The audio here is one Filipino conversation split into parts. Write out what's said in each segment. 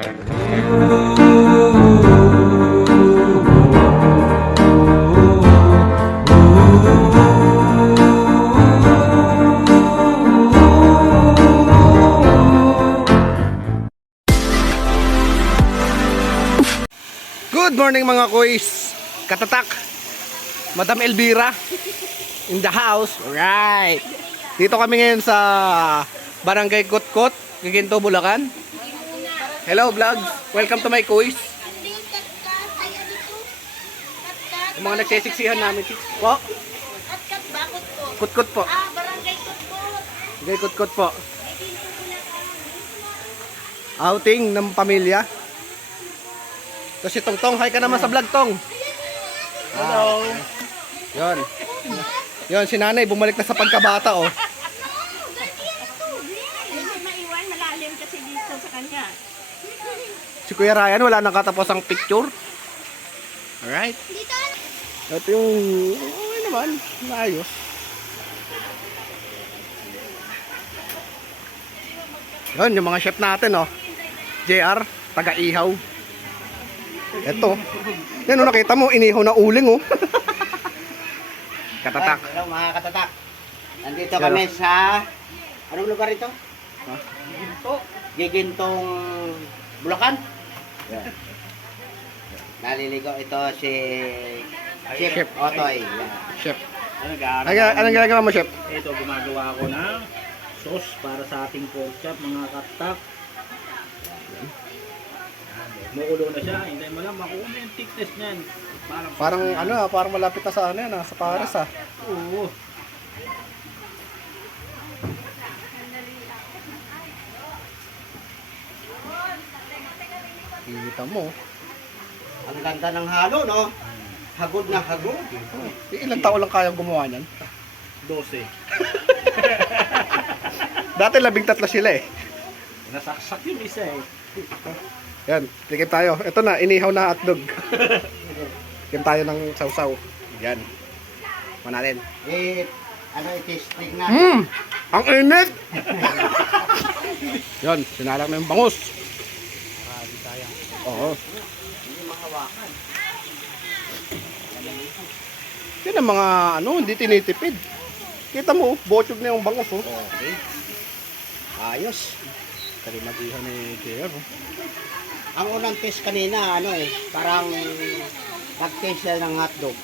Good morning mga kuys. Katatak, Madam Elvira in the house. Alright. Dito kami ngayon sa Barangay Kutkot, Giginto, Bulacan. Hello vlogs. Welcome to my kuys. Yung mga nagsisiksihan namin. Po? Katkat ba? Kutkot? Kutkot po. Barangay Kutkot. Barangay Kutkot po. Outing ng pamilya. Tapos si Tong Tong, hi ka naman sa vlog, Tong. Hello. Yon. Yon, si nanay bumalik na sa pagkabata, oh. Hindi maiwan, malalim kasi dito sa kanya. Si Kuya Ryan, wala nang katapos ang picture. Alright. Ito yung, okay naman, maayos. Yon, yung mga chef natin, oh. JR, taga-ihaw. Ito. Yan, oh, nakita mo, inihaw na uling, oh. Katatak. Hello mga katatak. Nandito Hello. kami sa anong lugar ito? Ha? Gigintong Bulacan. Naliligo ito si Chef Chef. Otoy. Chef. Anong Anong ginagawa mo, chef? Ito, gumagawa ako ng sauce para sa ating pork chop, mga katak. Mukulo na siya, hintayin mo lang, makuha yung thickness niyan. Parang ano, parang malapit na sa ano yan, sa Paris, ah. Oo. Kita mo. Ang ganda ng halo, no? Hagod na hagod. Ilang tao lang kayang gumawa niyan? 12. Dati 13 sila eh. Nasaksak yung isa eh. Yan, tikim tayo. Ito na, inihaw na hotdog. Tikim tayo ng sausaw. Yan. Kuha natin. Ano i-testing na? Ang init! Yan, sinalang na yung bangus. Oo. Hindi mahawakan. Yan ang mga ano, hindi tinitipid. Kita mo, bochog na yung bangus, oh. Okay. Ayos. Kali mag-ihaw ni JR, oh. Ang unang test kanina, ano eh, parang nag-taste siya ng hotdog.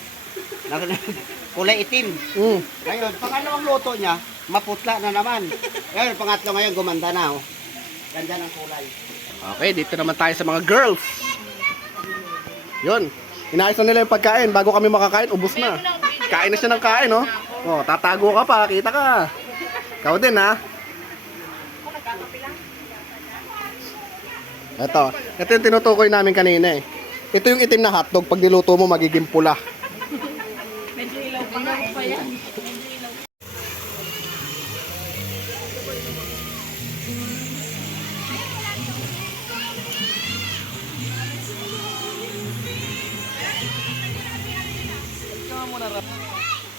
Kulay itim. Ngayon, pangalawang luto niya, maputla na naman. Ngayon, pangatlo ngayon, gumanda na. Oh. Ganda ng kulay. Okay, dito naman tayo sa mga girls. Yun. Inaayos na nila yung pagkain. Bago kami makakain, ubos na. Kain na siya ng kain, oh. Oh, tatago ka pa, kita ka. Ikaw din, ha? Ito yung tinutukoy namin kanina, eh. Ito yung itim na hotdog. Pag niluto mo, magiging pula. Medyo ilaw pa nga eh.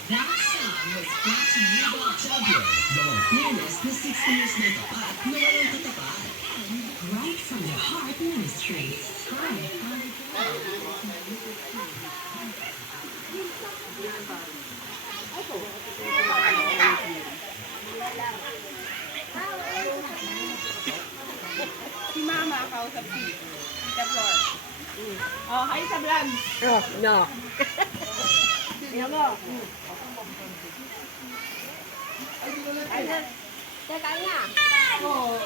That song was brought to you by Champion. Mga Pianis na 60 years na tapat na walang katapat. And right from the heart ministry. Si Mama, kausap si Tita Flor. Oh, hi sa vlog. No. Tingnan mo. Teka niya. Oo.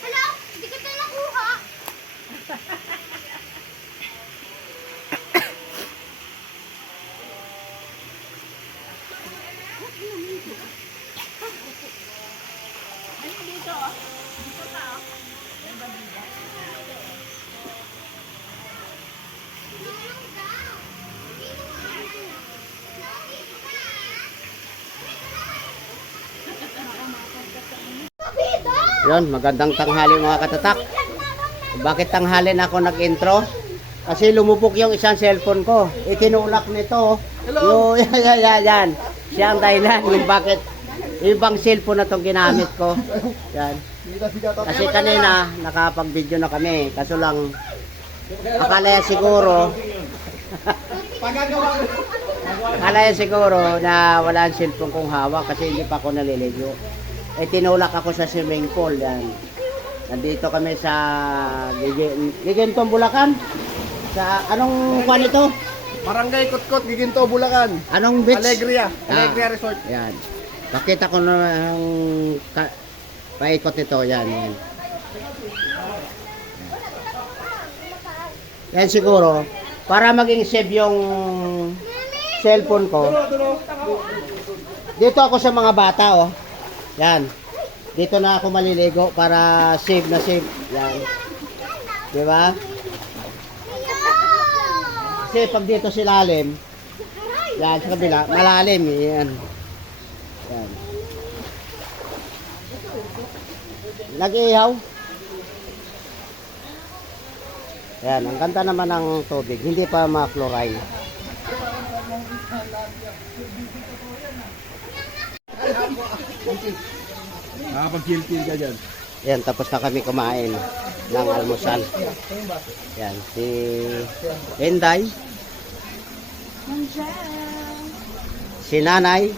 Hello? Hindi ko ito nakuha. Ano dito? Dito ka. Yan, magandang tanghali mga katatak. Bakit tanghali na ako nag-intro? Kasi lumupok yung isang cellphone ko. Itinulak nito. Hello. Yan. Siya ang dahilan kung bakit ibang cellphone na itong ginamit ko. Yan. Kasi kanina, nakapag-video na kami. Kaso lang, akala siguro, akala siguro na wala ang cellphone kong hawak kasi hindi pa ako naliligo. Tinulak ako sa swimming pool. Yan. Nandito kami sa Gigintong, Bulacan. Sa anong kuan ito? Barangay Kutkot, Giginto, Bulacan. Anong beach? Alegria. Ah. Alegria Resort. Yan. Pakita ko na ang paikot nito. Yan. Yan siguro. Para maging save yung cellphone ko. Dito ako sa mga bata, oh. Yan. Dito na ako maliligo para save na save. Yan. Di ba? Kasi pag dito silalim, yan sa kabila, malalim. Yan. Yan. Nag-ihaw. Yan, ang ganda naman ng tubig. Hindi pa ma-chlorine. Nakapag-kill ka dyan. Yan, tapos na kami kumain ng almusal. Yan, si Inday. Si Nanay.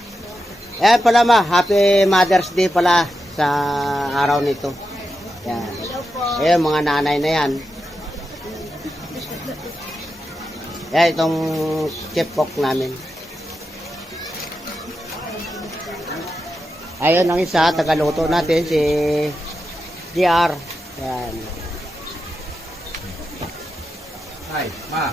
Yan pala ma, Happy Mother's Day pala sa araw nito. Yan. Ayan, mga nanay na yan. Yan, itong chef cook namin. Ayun ang isa, tagaluto natin, si DR. Yan. Hi, ma.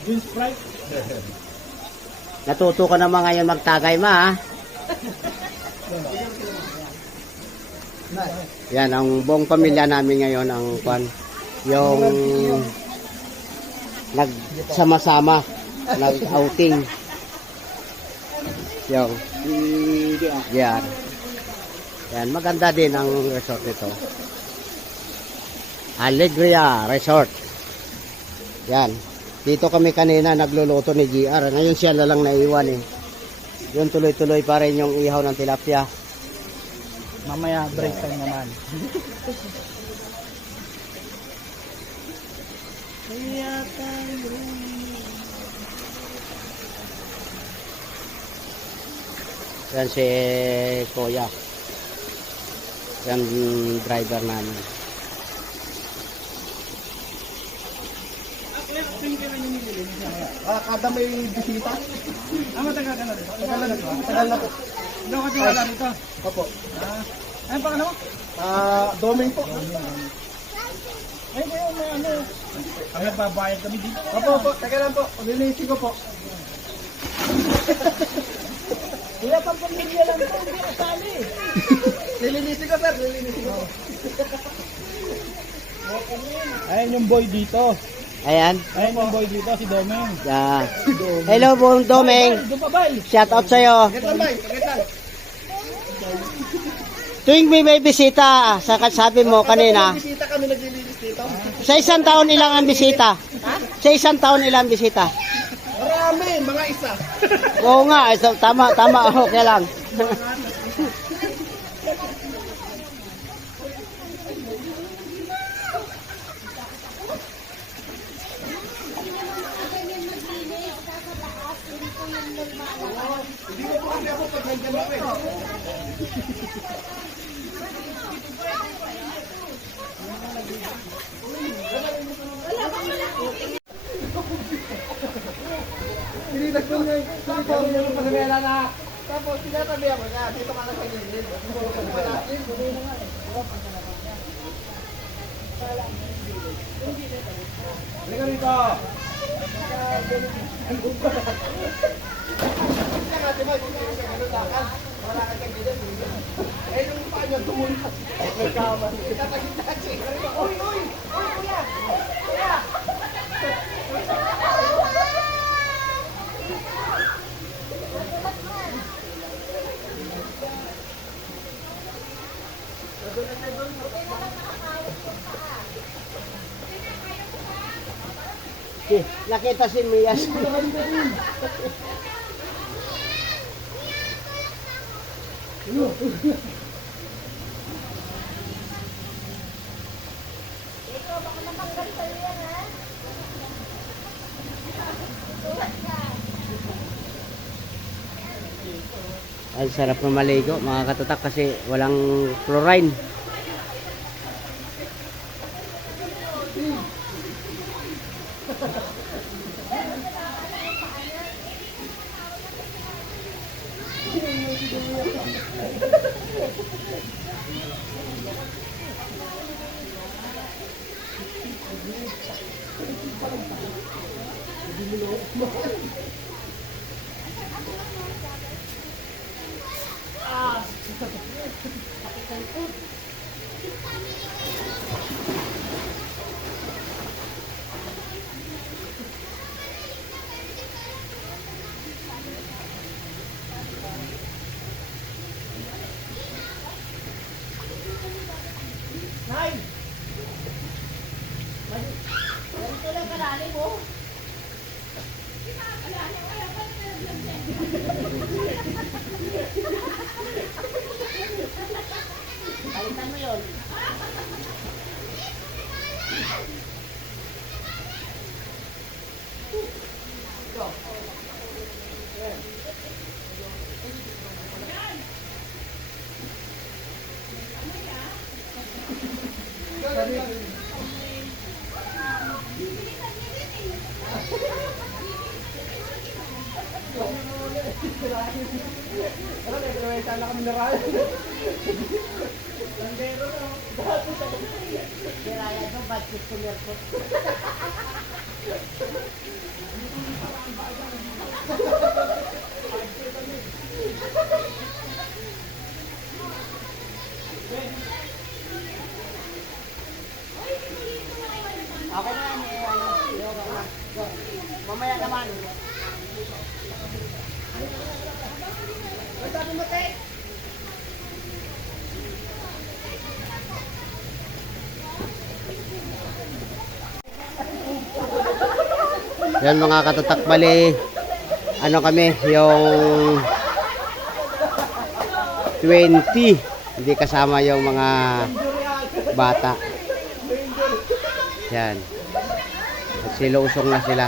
Gin Sprite. Natuto ka naman ngayon magtagay ma, ha? Yan, ang buong pamilya namin ngayon, ang kwan, yung nagsama-sama, nag-outing. Yung, yan. Yan, maganda din ang resort ito. Alegria Resort. Yan. Dito kami kanina nagluluto ni GR. Ngayon siya na lang naiwan eh. Yun tuloy-tuloy pa rin yung ihaw ng tilapia. Mamaya break time naman. Yan si Kuya. Yan driver namin. Kada may bisita. Matagal ka na rin. Tagal na po. Ano ka wala dito? Opo. Ano pa mo? Doming po. Ay, kayo may ano. Ang nagbabayad kami dito. Opo. Teka lang po. Linisin ko po. Wala pang pamilya lang po. Hindi kasali. Lilinisin ko, sir. Lilinisin ko po. Ayun yung boy dito. Ayan. Ayun yung boy dito, si Domeng. Yeah. Hello, Bong Domeng. Doon pa ba? Shout out sa'yo. Saglit lang. Tuwing may bisita, sabi mo kanina, Bisita kami naglilinis dito. sa isang taon ilang ang bisita? Sa isang taon ilang bisita? Marami, mga isa. Oo nga, tama, okay lang. Pinitas ko niya. Sabi ko, yung pasamela na. Tapos, sinatabi ako na. Dito ka na sa gilid. Halika rito. Eh, yung paa niya tumulas. Nagkamali. Uy, kuya! Kuya! Nakita si Miyas. Ay, sarap na maligo mga katatak kasi walang chlorine. Okay na yan eh, ano, yoga na. Go. Mamaya naman. Ay, sabi mo, te? Yan mga katatak, bali, ano kami, yung 20, hindi kasama yung mga bata. Yan. At silusong na sila.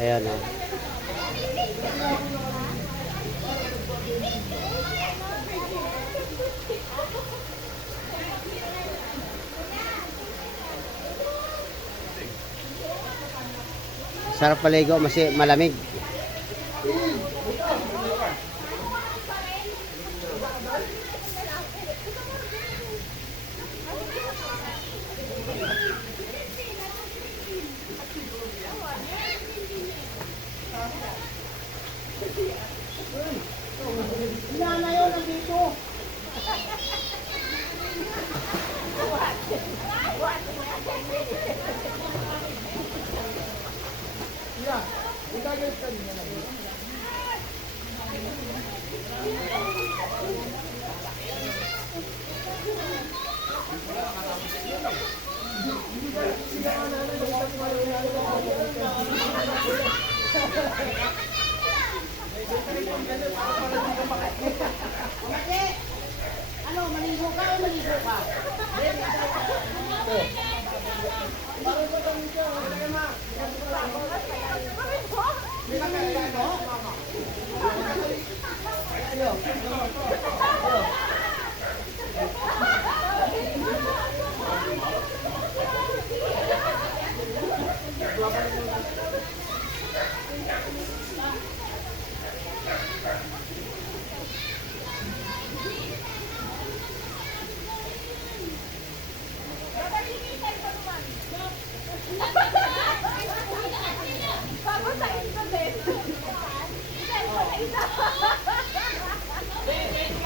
Ayan o. Sarap paligo, malamig. Ano, maligo ka o maligo ka? Bago sa isa din. Isa din.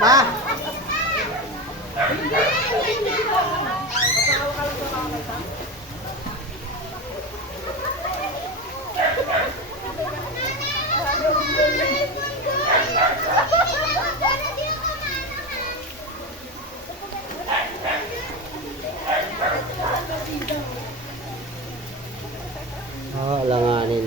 Ma! Alanganin.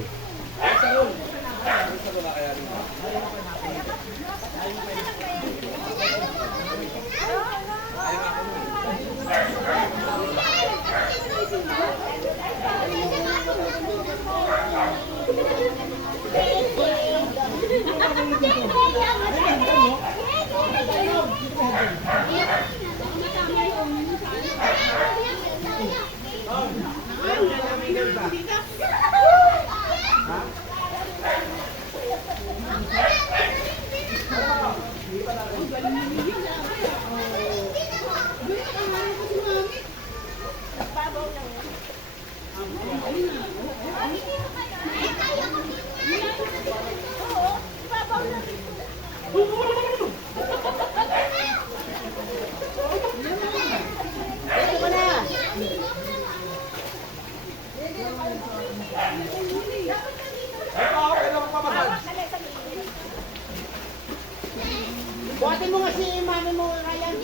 Buhatin mo nga si mami mo, Ryan.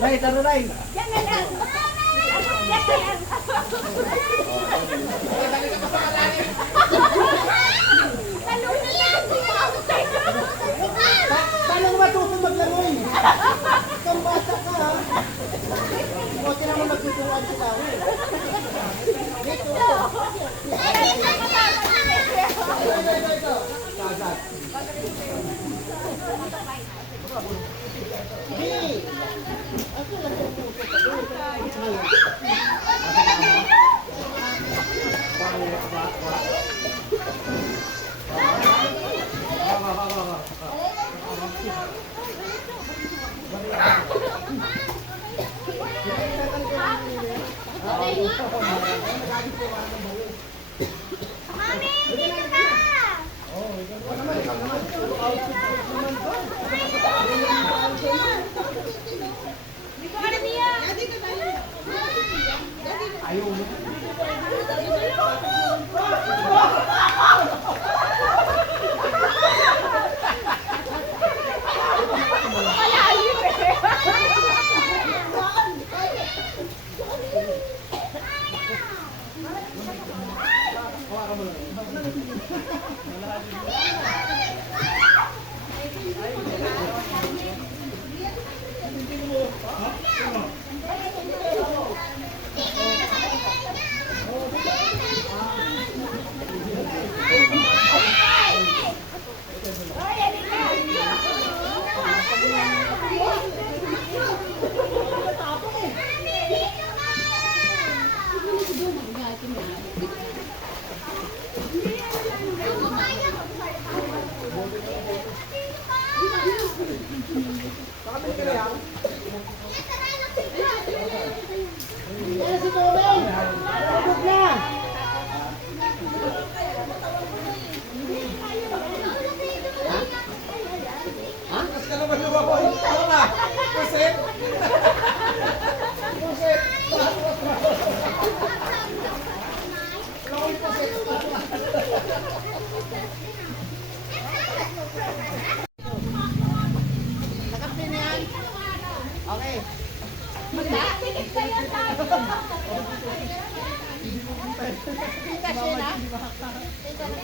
Ray, taro Ray. Paano nga matuto maglaro eh? Itong bata ka ha? Buti naman nagtuturuan si tao eh. Dito. Ito. Kasat. Hindi. Ako lang Mami, dito na! Dito ka na niya! ayaw mo. Okay. Magkakikit kayo tayo. Magkikit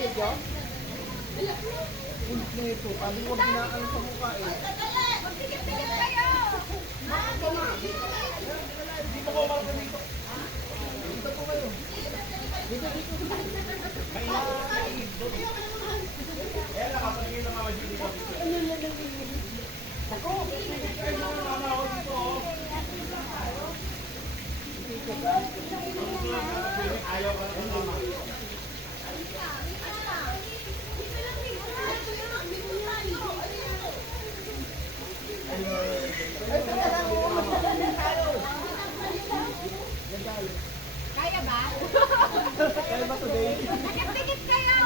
kayo. Kaya ba? Kaya ba today? Magkikit kayo.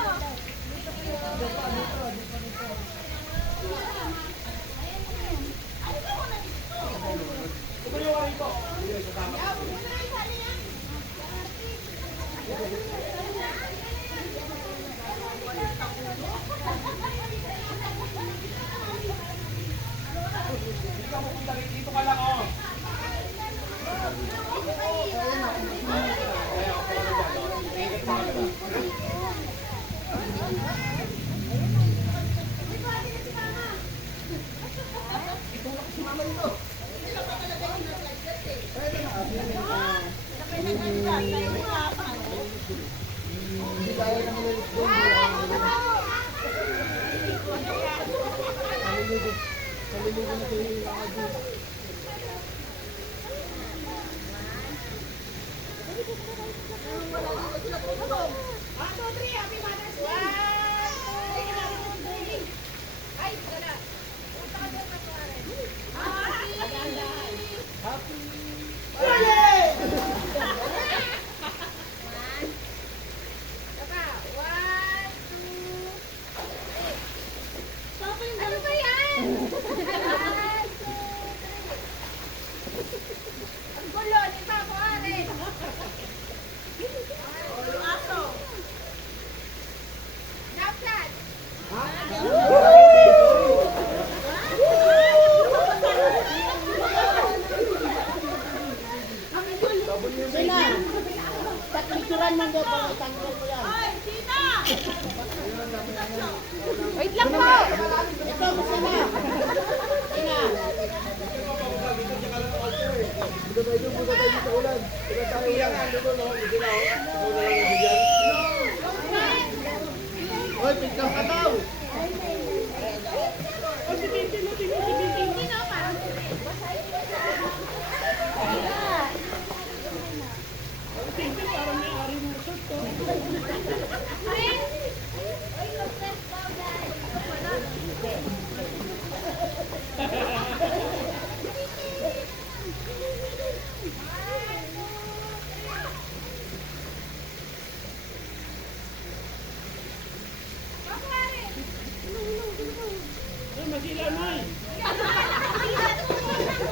Ano ba yan? Ang gulo, di ba mo arin? Aso. Snapchat. Sina! Picturean man daw para itanggal ko yan. Ay, Sina! Wait lang po. Ito, masama! Sina! Hoy, piglang ka daw!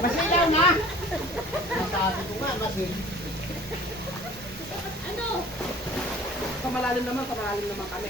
Masilaw na! Sabi ko nga, masilaw. Pamalalim naman kami.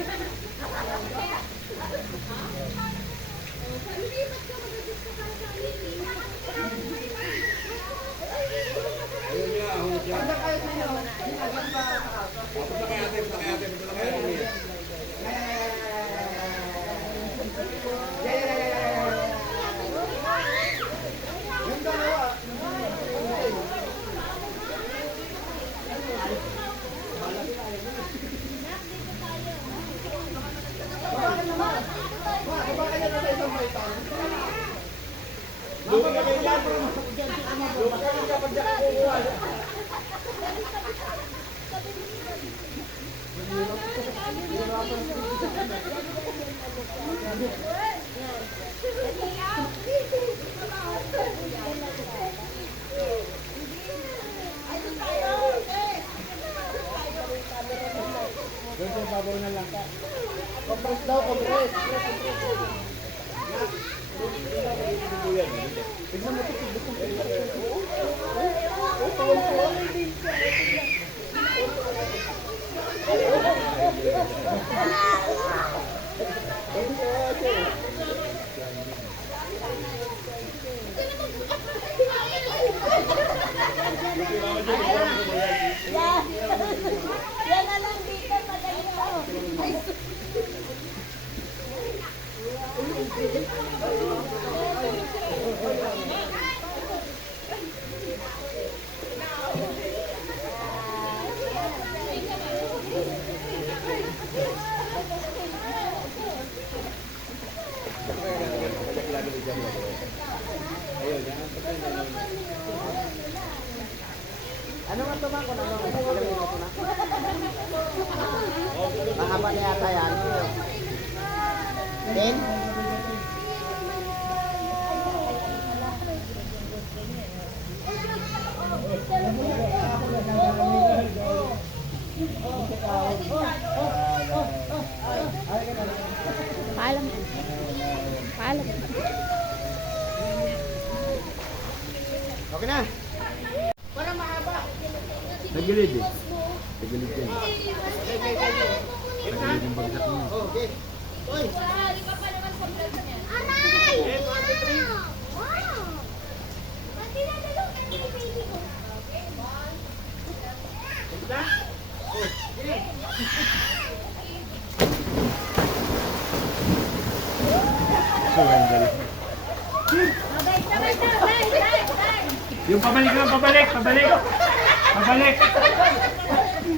Yan na lang dito, madali na. Ano nga ito, Mang? Ano nga ito na? Mahaba na yata yan. 10? Paalam. Paalam. Okay na. Tagilid eh. Tagilid yan. Okay. Oy. Aray! Wow! Pati na dalawang baby ko. Yung pabalik na, pabalik! Pabalik! Pabalik!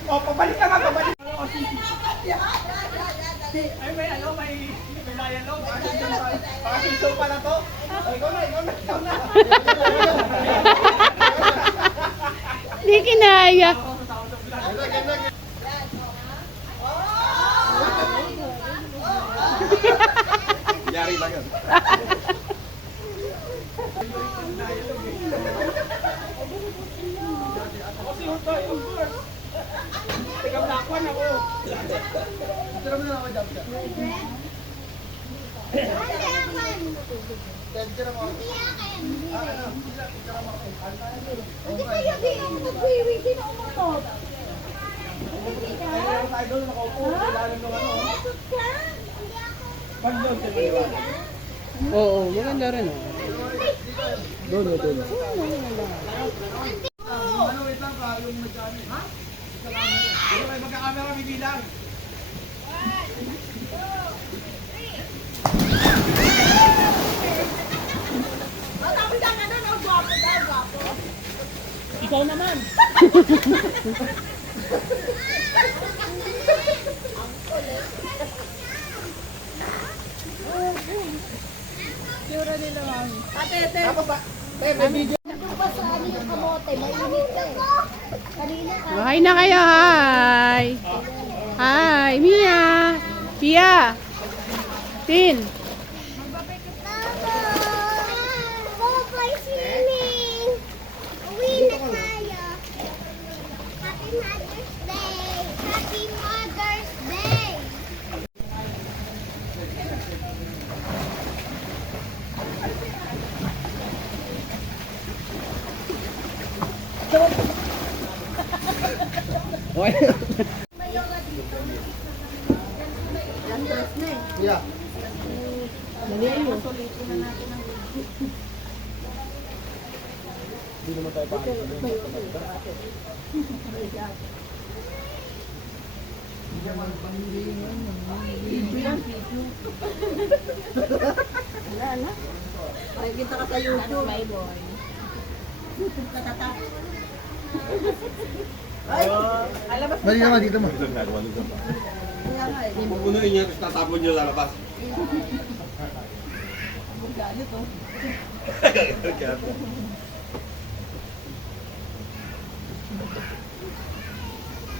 Oh, pabalik na nga, pabalik. Ay, may dialogue. Parang show pa na to. Ikaw na. Hindi kinaya. Yari ba yun? Hindi kayo din ang mag-wiwi na umutot. Oo, maganda rin. Doon. Magkakamera bibilang. Ikaw naman. Basaan yung kamote, mainit ka eh. Kanina ka. Hi na kayo, hi. Hi, Mia. Pia. Tin. Bye-bye swimming. Uwi na tayo. Happy Mother's Day. Happy Mother's Day. Yeah. Balik naman dito mo. Pupunuin niya, tapos tatapon niya lalabas.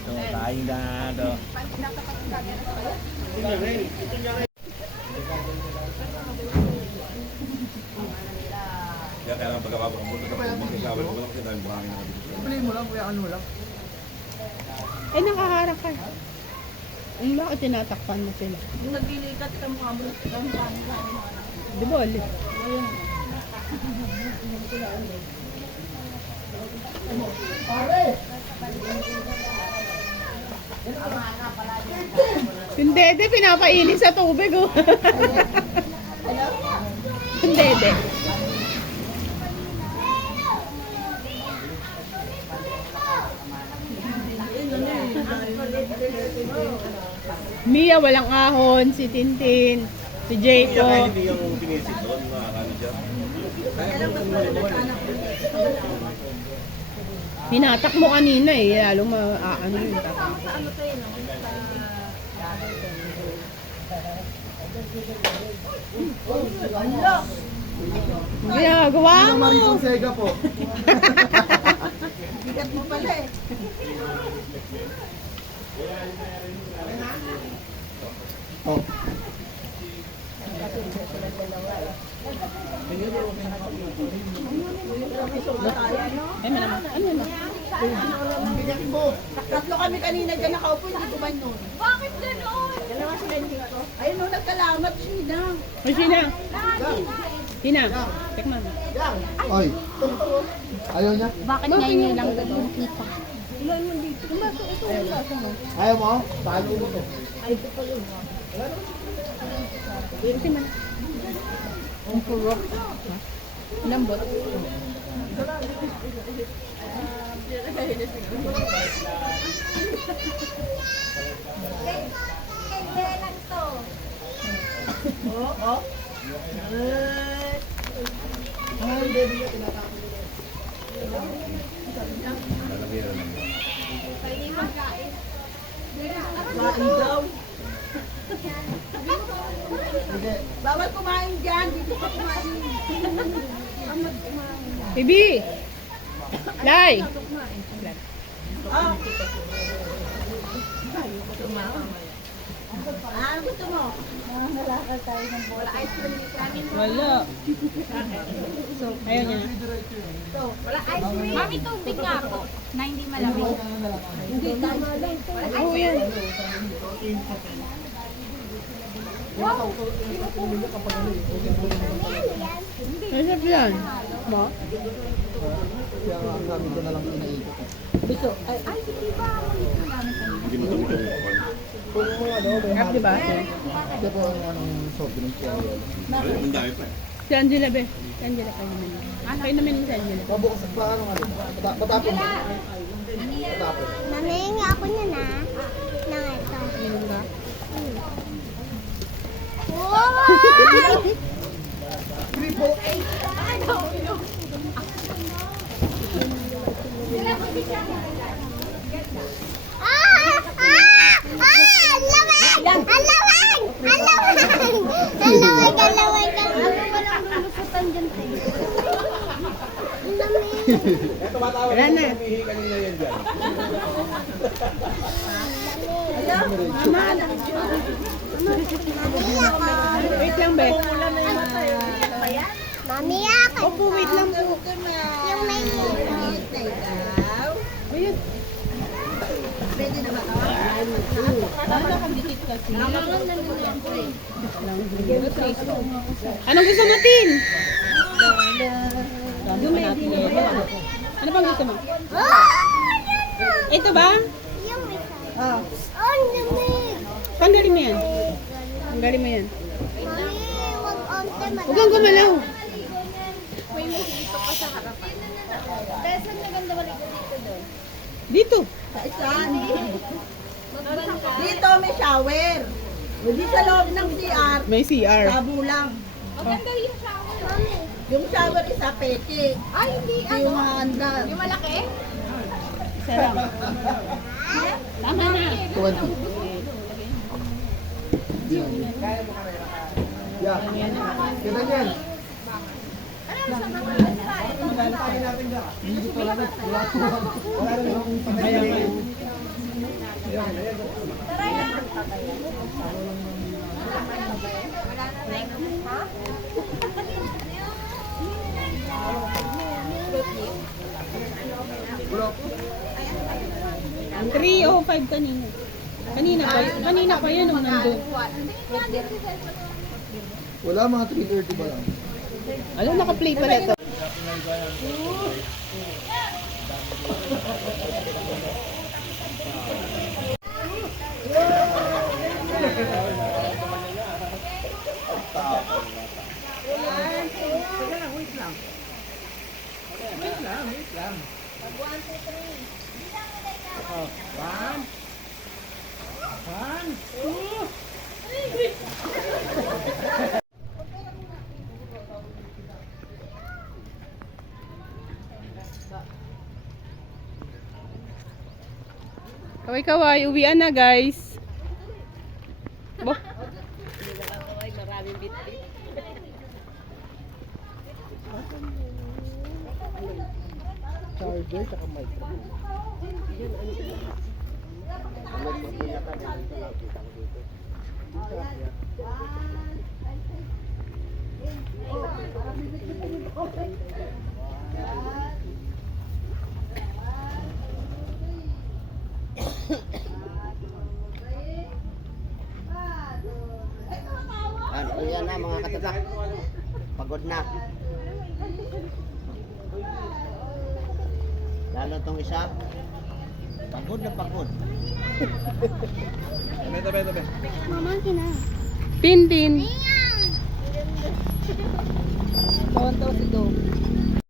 Tayo na do. Kaya kailangan pagkababa mo, magkakabal mo lang kasi dahil buhangin na dito. Eh, nakaharap ka. Ang bakit tinatakpan mo sila? Naglilikat ka mukha mo. Di ba ulit? Yung dede, pinapainit sa tubig, oh. Yung dede. Mia, walang ahon. Si Tintin. Si Jacob. Hindi yung pinisip doon, nakakano siya. Hinatak mo kanina eh. Lalo maaano yun. Ginagawa mo. Bigat mo pala eh. Ay, manamang. Ano na? Tatlo kami kanina dyan nakaupo, hindi ko man nun. Bakit gano'n? Dalawa sila dito. Ayun nung nagkalamat siya. Ay, Sina. Sina. Tekman. Oy. Ayaw niya? Bakit ngayon nyo lang kita? Ayaw mo? Talo mo to. Lambot. Kailan to? Bawal kumain dyan, dito ka kumain. Bibi. Lai. Ah, gusto mo? Nalakal tayo ng bola. Ice cream dito namin. Wala. Ayaw niya na. Wala ice cream. Mami, tubig nga ako na hindi malamig. Hindi tayo. Wala ice cream. Masarap yan. Ba? Ay, hindi ba? Hindi mo ito Sarap, diba? Ang dami pa. Si Angela, be. Si Angela kayo naman. Kayo naman si Angela. Nanayin nga ako na na. Nang ito. Inom ka? Wow! Wala na. Wait lang, be. Mami, akin. Opo, wait lang po. Yung may Ayun. Pwede na ba ito? Nakakadikit kasi. Anong gusto mo, Tin? Ano pang gusto mo? Ito ba? Yung isa. Ang lamig. Tanggalin mo yan. Tanggalin mo yan. Mami, wag onte Huwag kang gumalaw. May mosquito pa sa harapan. Kaya saan maganda balik dito doon? Dito. Saan? Dito may shower. Hindi sa loob ng CR. May CR. Tabo lang. Maganda yung shower. Mami. Yung shower isa peke. Ay, hindi. Yung mga andar. Yung malaki? Sarap. Tama na. Kita niyan. Ang 305 kanina. Kanina pa yun nung nandun. Wala, mga 3:30 ba lang? Ano, naka-play pala ito. Kaway-kaway, uwian na guys. Bo. Maraming bit-bit. Charger, saka microphone. Ano yan na mga katatak. Pagod na. Lalo tong isa. Pagod na pagod. Tabi. Tintin. Kawan daw si Do.